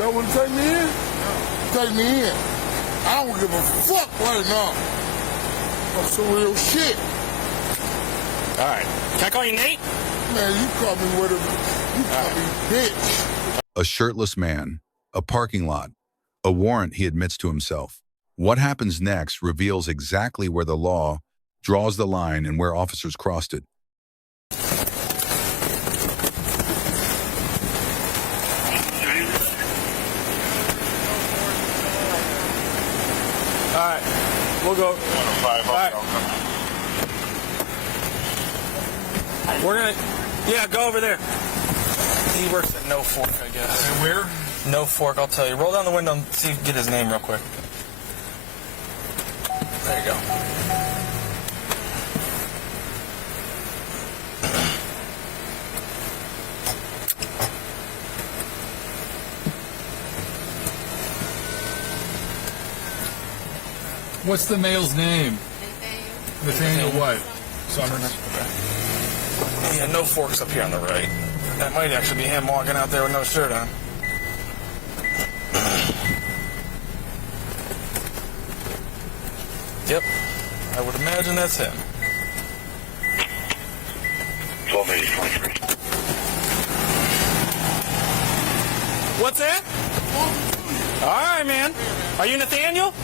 Y'all want to take me in? Take me in. I don't give a fuck right now. That's some real shit. All right. Can I call you Nate? Man, you call me whatever. You call me bitch. A shirtless man, a parking lot, a warrant he admits to himself. What happens next reveals exactly where the law draws the line and where officers crossed it. All right. We'll go. All right. We're going to... Yeah, go over there. He works at No Fork, I guess. And where? No Fork, I'll tell you. Roll down the window and see if you can get his name real quick. There you go. What's the male's name? Nathaniel what? Summers. Okay. Yeah, No Fork's up here on the right. That might actually be him walking out there with no shirt on. Yep. I would imagine that's him. 1280, 23. What's that? All right, man. Are you Nathaniel?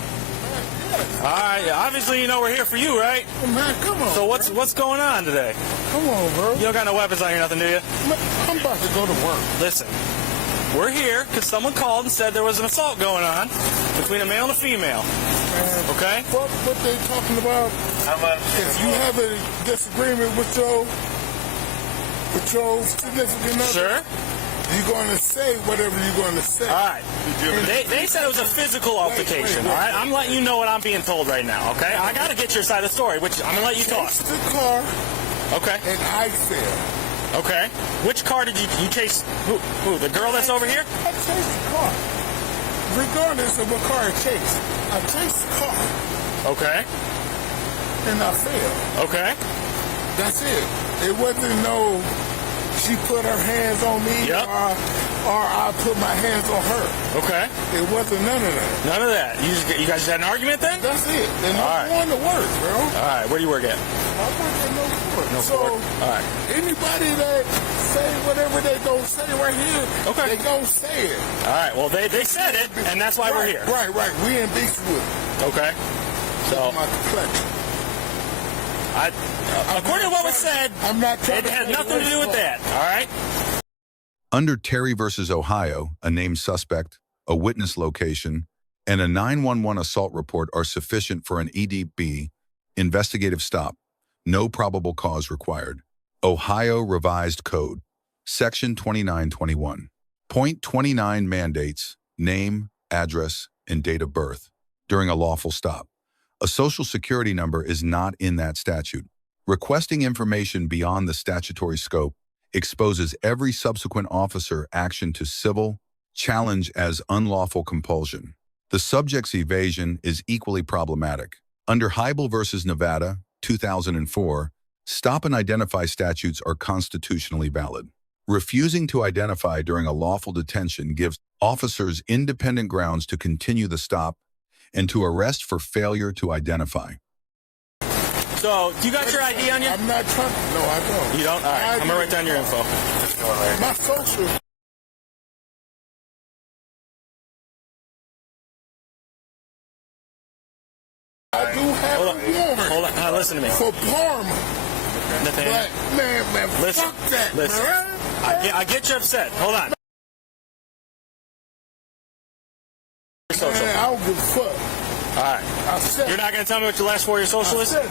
All right. Obviously, you know we're here for you, right? Oh, man, come on. So what's going on today? Come on, bro. You don't got no weapons on you, nothing, do you? I'm about to go to work. Listen, we're here because someone called and said there was an assault going on between a male and a female. Man, Okay? fuck what they talking about. If you have a disagreement with your significant other, Sure. you're going to say whatever you're going to say. All right. They said it was a physical altercation, all right? I'm letting you know what I'm being told right now, okay? I got to get your side of the story, which I'm going to let you talk. Chased the car, Okay. and I fell. Okay. Which car did you chase? Who? The girl that's over here? I chased the car. Regardless of what car I chased, I chased the car, Okay. and I fell. Okay. That's it. It wasn't no, she put her hands on me, Yep. or I put my hands on her. Okay. It wasn't none of that. None of that. You guys just had an argument then? That's it. And All I'm right. going to work, bro. All right. Where do you work at? I work at No Fork. No So, Fork. All right. anybody that say whatever they gonna say right here, Okay. they gonna say it. All right. Well, they said it, and that's why we're here. Right. We in Beechwood. Okay. So, My complexion. according to what was said, I'm not trying it had nothing to do with that. All right. Under Terry versus Ohio, a named suspect, a witness location, and a 911 assault report are sufficient for an EDB, investigative stop. No probable cause required. Ohio Revised Code, Section 2921. Point 29 mandates name, address, and date of birth during a lawful stop. A social security number is not in that statute. Requesting information beyond the statutory scope exposes every subsequent officer action to civil challenge as unlawful compulsion. The subject's evasion is equally problematic. Under Heibel versus Nevada, 2004, stop and identify statutes are constitutionally valid. Refusing to identify during a lawful detention gives officers independent grounds to continue the stop and to arrest for failure to identify. So, do you got your ID on you? I'm not trying. No, I don't. You don't? All right. I'm going to write down your info. My social. I do have Hold a on. warrant Hold on. Now, listen to me. for Parma. Nathaniel. But, man, Listen. fuck that, Listen. man. I get you upset. Hold on. Social. Man, I don't give a fuck. All right. I said You're not going to tell me what your last 4 of your social is? I said it.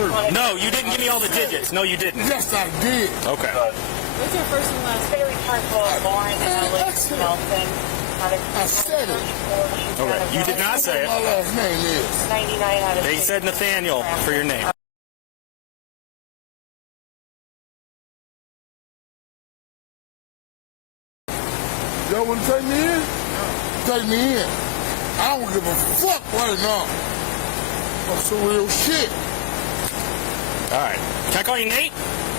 You heard me. No, you didn't give me all the digits. No, you didn't. Yes, I did. Okay. What's your first and last? Going to return to Lauren and Alex Nelson. I said it. Okay. You did not say My it. last name is. 99 out of They said Nathaniel for your name. Y'all want to take me in? Take me in. I don't give a fuck right now. That's some real shit. All right. Can I call you Nate?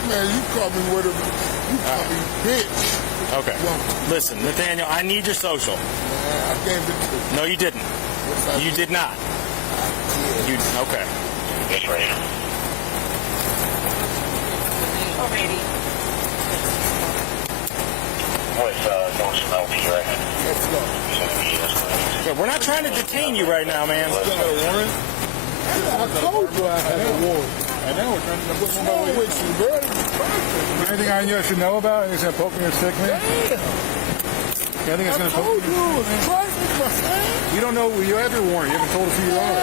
Man, you call me whatever. You call me bitch. Okay. Listen, Nathaniel, I need your social. I gave it to you. No, you didn't. You did not. You okay? Yes, right. Alrighty. With doing some LP right now. Let's go. Yeah, we're not trying to detain you right now, man. I told you I had a warrant. I know. We're trying to put What's one wrong by way. with you, bro? Anything I should know about? Anything that's gonna poke me or stick me? Damn. Anything that's I gonna poke told me? you it was traffic, my friend. You don't know. You have your warrant. You haven't told us who you are.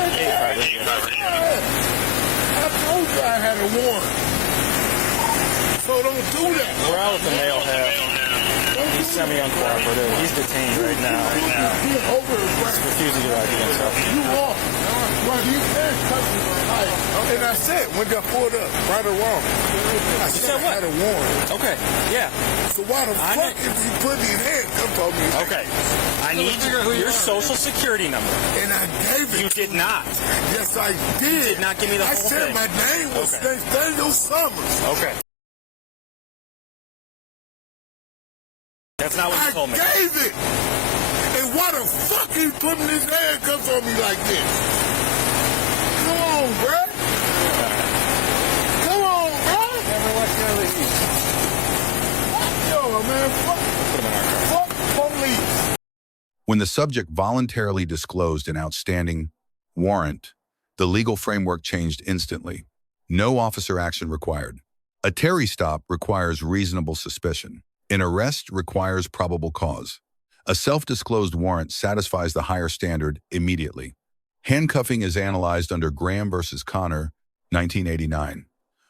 I told you I had a warrant. So don't do that. We're out with the male half. He's semi-uncooperative. He's detained right now. He's over-aggressive. Refusing to act against us. You are. Well, these handcuffs are like, and I said, when they pulled up, right or wrong, I said I had a warrant. Okay, yeah. So why the fuck is he putting these handcuffs on me? Okay. I need your social security number. And I gave it. You did not. Yes, I did. did not give me the I whole said thing. my name was Okay. Nathaniel Summers. Okay. That's not what you told me. I gave it. And why the fuck he putting his handcuffs on me like this? Come on, bruh. Come on, bruh. Yo, man, fuck police. When the subject voluntarily disclosed an outstanding warrant, the legal framework changed instantly. No officer action required. A Terry stop requires reasonable suspicion. An arrest requires probable cause. A self-disclosed warrant satisfies the higher standard immediately. Handcuffing is analyzed under Graham versus Connor, 1989.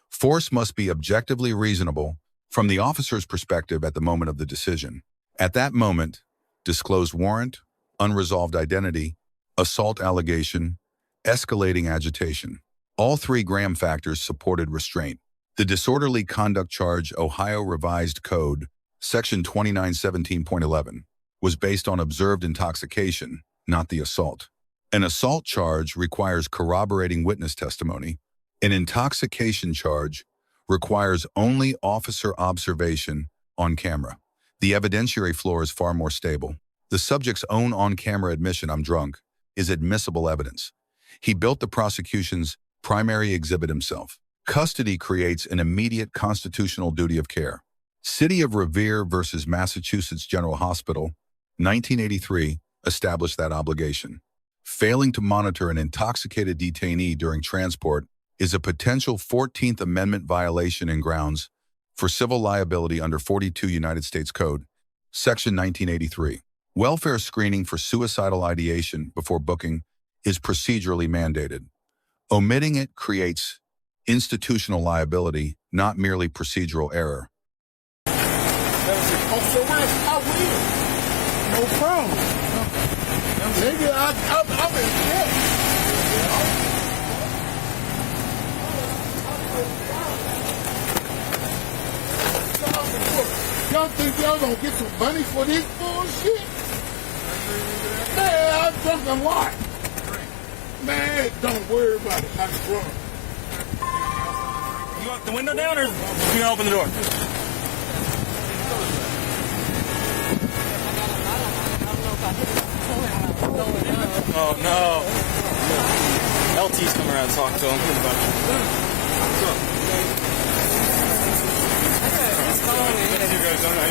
Force must be objectively reasonable from the officer's perspective at the moment of the decision. At that moment, disclosed warrant, unresolved identity, assault allegation, escalating agitation. All three Graham factors supported restraint. The disorderly conduct charge, Ohio Revised Code, Section 2917.11, was based on observed intoxication, not the assault. An assault charge requires corroborating witness testimony. An intoxication charge requires only officer observation on camera. The evidentiary floor is far more stable. The subject's own on-camera admission, "I'm drunk," is admissible evidence. He built the prosecution's primary exhibit himself. Custody creates an immediate constitutional duty of care. City of Revere versus Massachusetts General Hospital, 1983, established that obligation. Failing to monitor an intoxicated detainee during transport is a potential 14th Amendment violation and grounds for civil liability under 42 United States Code, Section 1983. Welfare screening for suicidal ideation before booking is procedurally mandated. Omitting it creates institutional liability, not merely procedural error. So I will. No problem. Nigga, I'm in debt. Y'all think y'all gonna get some money for this bullshit? Man, I'm drunk a lot. Man, don't worry about it. I'm drunk. You want the window down or you gonna open the door? Oh no. LT's coming around to talk to him.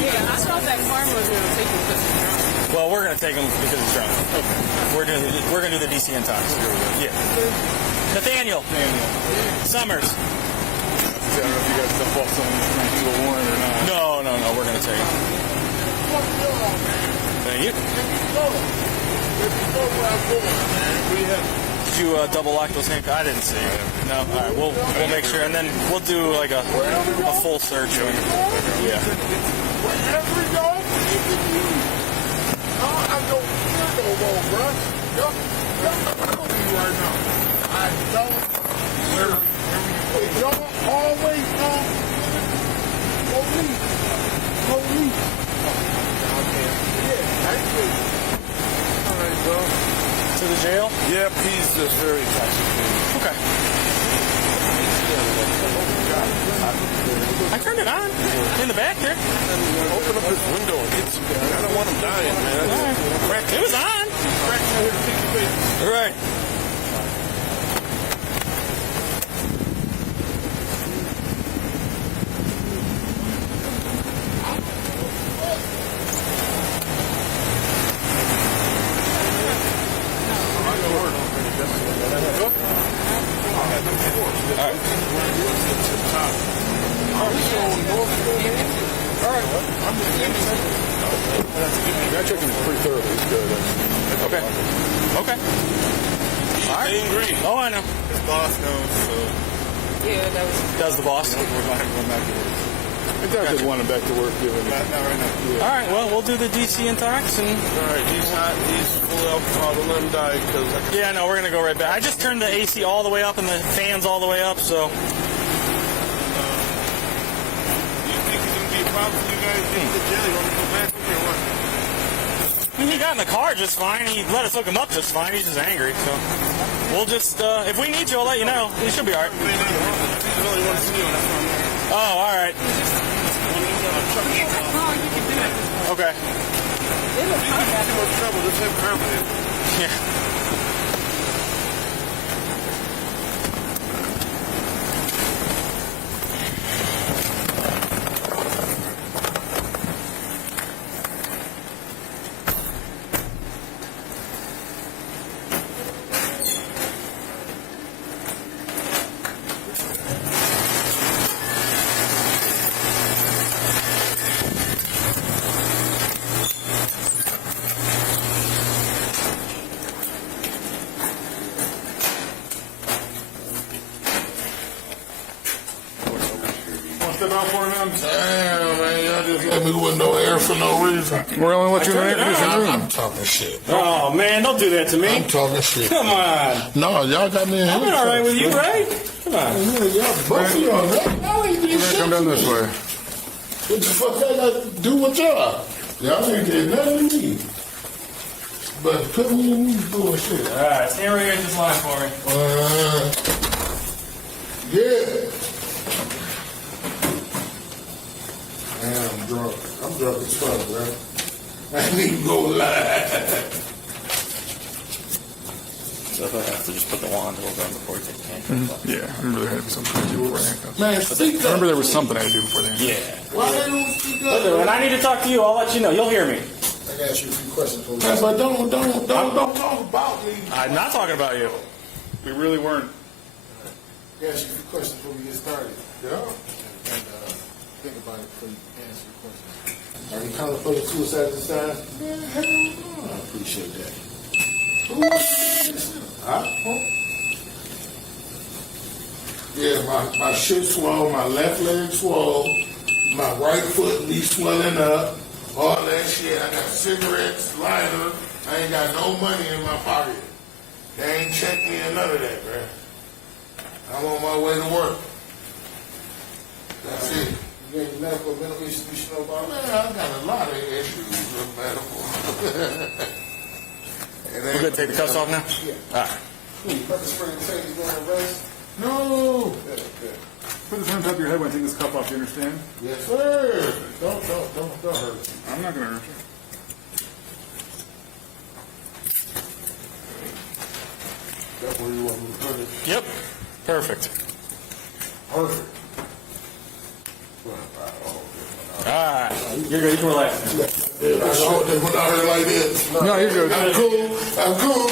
Yeah, I thought that farmer was going to take him because he's drunk. Well, we're gonna take him because he's drunk. We're gonna do the DC intox. Yeah. Nathaniel Summers. I don't know if you guys dump off someone trying to do a warrant or not. No. We're gonna take him. Thank you. Did you double lock those handcuffs? I didn't see. No. All right. We'll make sure, and then we'll do like a full search. Yeah. Wherever y'all taking you, I don't care no more, bro. Y'all know me right now. I don't care. Y'all always know police. Yeah, thank you. All right, bro. To the jail? Yep, he's just very intoxicated. Okay. I turned it on. In the back there. Open up this window and get some guy. I don't want him dying, man. It was on. Right. I checked him pretty thoroughly. He's good. Okay. Okay. All right. Green. Oh, I know. His boss knows, so. Yeah, that was. Does the boss? We're not going back to work. I think I just want him back to work. Not right now. Yeah. All right. Well, we'll do the DC intox and. All right. He's full of alcohol. Don't let him die because. Yeah, no, we're gonna go right back. I just turned the AC all the way up and the fans all the way up, so. Do you think it's gonna be a problem for you guys getting to jail? You want to go back with me or what? I mean, he got in the car just fine. He let us hook him up just fine. He's just angry, so. We'll just, if we need you, I'll let you know. He should be all right. Oh, all right. Okay. Too much trouble. Just have confidence. Yeah. Step out for him. Damn, man, y'all just let me with no air for no reason. We're only let you in the air conditioning room. I'm talking shit. Oh, man, don't do that to me. I'm talking shit. Come on. No, y'all got me in here. I've been all right with you, right? Come on. Yeah, y'all both of y'all. Y'all ain't did shit. Come down this way. What the fuck I got to do with y'all? Y'all ain't did nothing to me. But put me in these bullshit. All right, stand right here at this line for me. Yeah. Man, I'm drunk. I'm drunk as fuck, bro. I ain't even gonna lie. So if I have to just put the wand over him before he takes the handcuffs off. Yeah, I remember there had to be something I do before the handcuffs. Man, speak I up. remember there was something I had to do before the handcuffs. Yeah. Why they don't speak up? Listen, when I need to talk to you, I'll let you know. You'll hear me. I can ask you a few questions for you. Man, but don't talk about me. I'm not talking about you. We really weren't. I can ask you a few questions before we get started. Yeah. And think about it before you answer the questions. Are you contemplating suicide at this time? Man, hell no. I appreciate that. Who wants this? Huh? Yeah, my shit swole, my left leg swole, my right foot be swelling up, all that shit. I got cigarettes, lighter. I ain't got no money in my pocket. They ain't checked me in none of that, man. I'm on my way to work. That's it. You got any medical or mental issues we should know about? Man, I got a lot of issues with medical. We're going to take the cuffs off now? Yeah. All right. Pepper spray and take you going to arrest? No. Good, good. Put this on top of your head when I take this cup off, you understand? Yes, sir. Don't hurt me. I'm not going to hurt you. That's where you want me to put it. Yep. Perfect. Perfect. All right. You're good. You can relax. Yeah, I hurt like this. No, you're good. I'm cool.